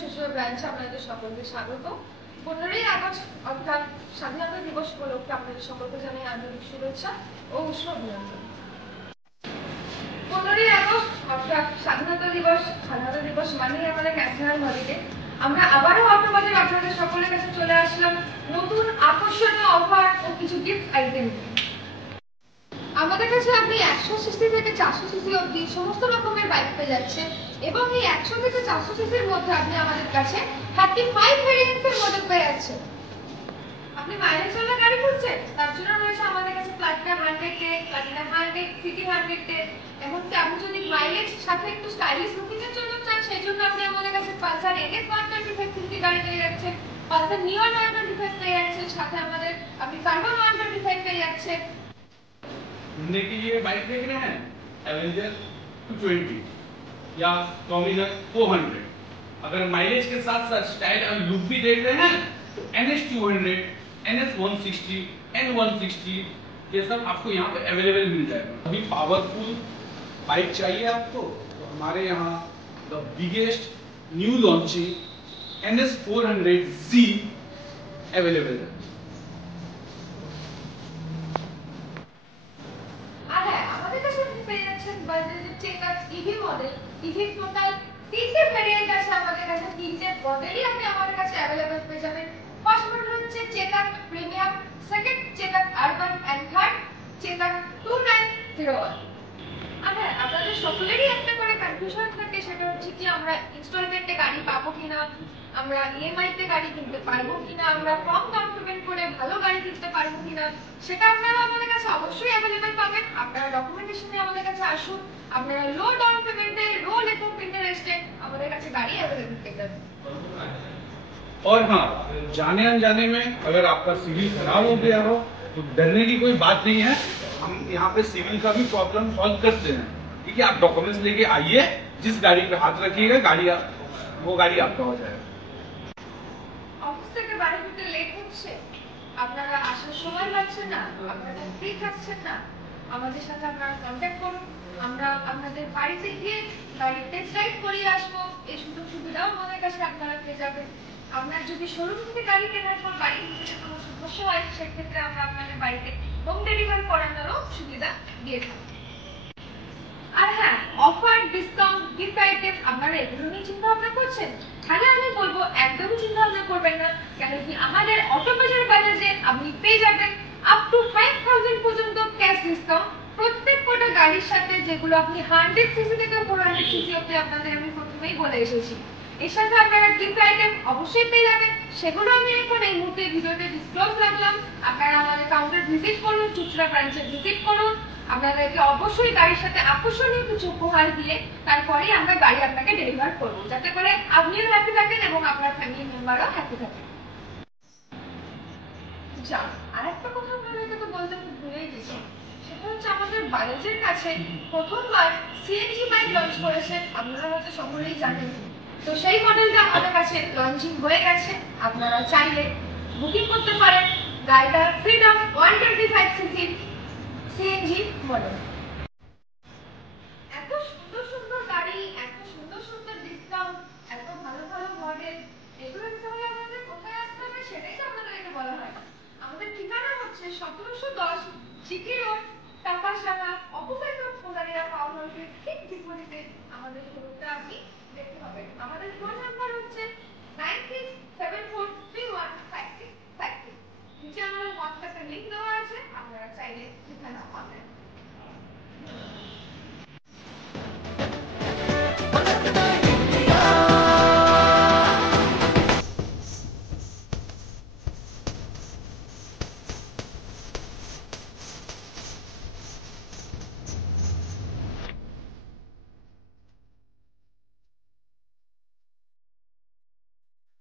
চুচুড়া ব্রাঞ্চে আপনাদের সকলকে স্বাগত। 15ই আগস্ট অর্থাৎ স্বাধীনতা দিবস উপলক্ষে আপনাদের সকলকে জানাই আন্তরিক শুভেচ্ছা ও উষ্ণ অভিনন্দন। 15ই আগস্ট অর্থাৎ স্বাধীনতা দিবস মানেই আমাদের ন্যাশনাল হলিডে। আমরা আবারও অটোবাজার আপনাদের সকলের কাছে চলে আসলাম নতুন আকর্ষণীয় অফার ও কিছু গিফট আইটেম নিয়ে। আমাদের কাছে আপনি 100 সিসি থেকে 400 সিসি অবধি সমস্ত রকমের বাইক পেয়ে যাচ্ছেন এবং এই 100 থেকে 400 সিসির মধ্যে আপনি আমাদের কাছে 35 ভেরিয়েন্টের মডেল পেয়ে যাচ্ছেন। আপনি মাইলেজ চলা গাড়ি খুঁজছেন, তার জন্য রয়েছে আমাদের কাছে প্লাটিনা 100 প্লাটিনা 100, সিটি 100 এমনকি আপনি যদি মাইলেজ সাথে একটু স্টাইলিশ লুকিং এর জন্য চান, সেই জন্য আপনি আমাদের কাছে পালসার NS 125 সিসি গাড়ি পেয়ে যাচ্ছেন, পালসার নিয়ন 125 পেয়ে যাচ্ছেন, সাথে আমাদের আপনি কার্বন 125 পেয়ে যাচ্ছেন। देखिए ये बाइक देख रहे हैं एवेंजर 220 या डोमिनर 400। अगर माइलेज के साथ साथ स्टाइल और लुक भी देख रहे हैं तो NS 200, NS 160, N160 ये सब आपको यहाँ पे अवेलेबल मिल जाएगा। अभी पावरफुल बाइक चाहिए आपको तो हमारे यहाँ the biggest new launching NS 400Z available है। ইভি মডেল, ইভি টোটাল 3টে ভেরিয়েন্ট আছে আমাদের কাছে, 3টে মডেলই আপনি আমাদের কাছে अवेलेबल পেয়ে যাবেন। ফার্স্ট মডেল হচ্ছে Chetak premium, second Chetak urban and third Chetak 2901। হ্যাঁ, আপনাদের সকলেরই একটা করে কনফিউশন থাকে, সেটা হচ্ছে কি আমরা ইনস্টলমেন্টে গাড়ি পাবো কিনা, আমরা ইএমআই তে গাড়ি কিনতে পারবো কিনা, আমরা কম ডাউন পেমেন্ট করে ভালো গাড়ি কিনতে পারবো কিনা, সেটা আপনারা আমাদের কাছে অবশ্যই अवेलेबल পাবেন। আপনারা ডকুমেন্টেশনে আমাদের কাছে আসুন, আপনারা লো ডাউন পেমেন্টে লো রেট অফ ইন্টারেস্টে আমাদের কাছে গাড়ি अवेलेबल পেয়ে যাবেন। और हाँ, जाने अनजाने में अगर आपका सिविल खराब हो गया हो तो डरने की कोई बात नहीं है। हम यहाँ पे सिविल का भी प्रॉब्लम सॉल्व करते हैं। ठीक है, आप डॉक्यूमेंट्स लेके आइए, जिस गाड़ी पे हाथ रखिएगा वो गाड़ी आपका हो जाएगा। অফিস থেকে বাড়ি ফিরতে লেট হচ্ছে, আপনারা আসার সময় পাচ্ছেন না, আপনারা ফ্রি থাকছেন না, আমাদের সাথে আপনারা কন্ট্যাক্ট করুন। আমরা আপনাদের বাড়িতে গিয়ে গাড়ি টেস্ট ড্রাইভ করিয়ে আসবো। এই সুযোগ সুবিধাও আমাদের কাছে আপনারা পেয়ে যাবেন। আপনার যদি শোরুম থেকে গাড়ি কেনার পর বাড়ি ফিরতে কোনো সমস্যা হয়, সেক্ষেত্রে আমরা আপনাদের বাড়িতে হোম ডেলিভারি করানোরও সুবিধা দিয়ে থাকি। আর হ্যাঁ, অফার, ডিসকাউন্ট, গিফট আইটেম আপনারা এগুলো নিয়ে চিন্তা ভাবনা করছেন, তাহলে আমি বলবো একদমই চিন্তা ভাবনা করবেন না। কেন কি আমাদের অটোবাজার বাজাজে আপনি পেয়ে যাবেন আপ টু 5000 পর্যন্ত ক্যাশ ডিসকাউন্ট প্রত্যেক কটা গাড়ির সাথে, যেগুলো আপনি 100 সিসি থেকে 400 সিসি অবধি আপনাদের আমি প্রথমেই বলে এসেছি। এর সাথে আপনারা গিফট আইটেম অবশ্যই পেয়ে যাবেন, সেগুলো আমি এখন এই মুহূর্তে ভিডিওতে ডিসক্লোজ রাখলাম। আপনারা আমাদের কাউন্টার ভিজিট করুন, চুচুড়া ব্রাঞ্চে ভিজিট করুন, আপনাদেরকে অবশ্যই গাড়ির সাথে আকর্ষণীয় কিছু উপহার দিয়ে তারপরেই আমরা গাড়ি আপনাকে ডেলিভার করবো, যাতে করে আপনিও হ্যাপি থাকেন এবং আপনার ফ্যামিলি মেম্বারও হ্যাপি থাকেন। যা, আরেকটা কথা আপনাদেরকে তো বলতে ভুলেই গেছি, সেটা হচ্ছে আমাদের বাজাজের কাছে প্রথমবার সিএনজি বাইক লঞ্চ করেছে, আপনারা হয়তো সকলেই জানেন। তো সেই মডেলটা আমাদের কাছে লঞ্চিং হয়ে গেছে, আপনারা চাইলে বুকিং করতে পারেন গাড়িটা ফ্রিডম 125 সিসি সিএনজি মডেল। এত সুন্দর সুন্দর গাড়ি, এত সুন্দর সুন্দর ডিসকাউন্ট, এত ভালো ভালো মডেল, এগুলো নিতে হলে আপনাদের কোথায় আসতে হবে সেটাই তো আপনাদেরকে বলা হয় না। আমাদের ঠিকানা হচ্ছে 1710 জিটি রোড, টাকাশালা, অপোজিট অফ কোলারিয়া পাওয়ার হাউসের ঠিক বিপরীতে আমাদের শোরুমটা আপনি দেখতে পাবেন। আমাদের ফোন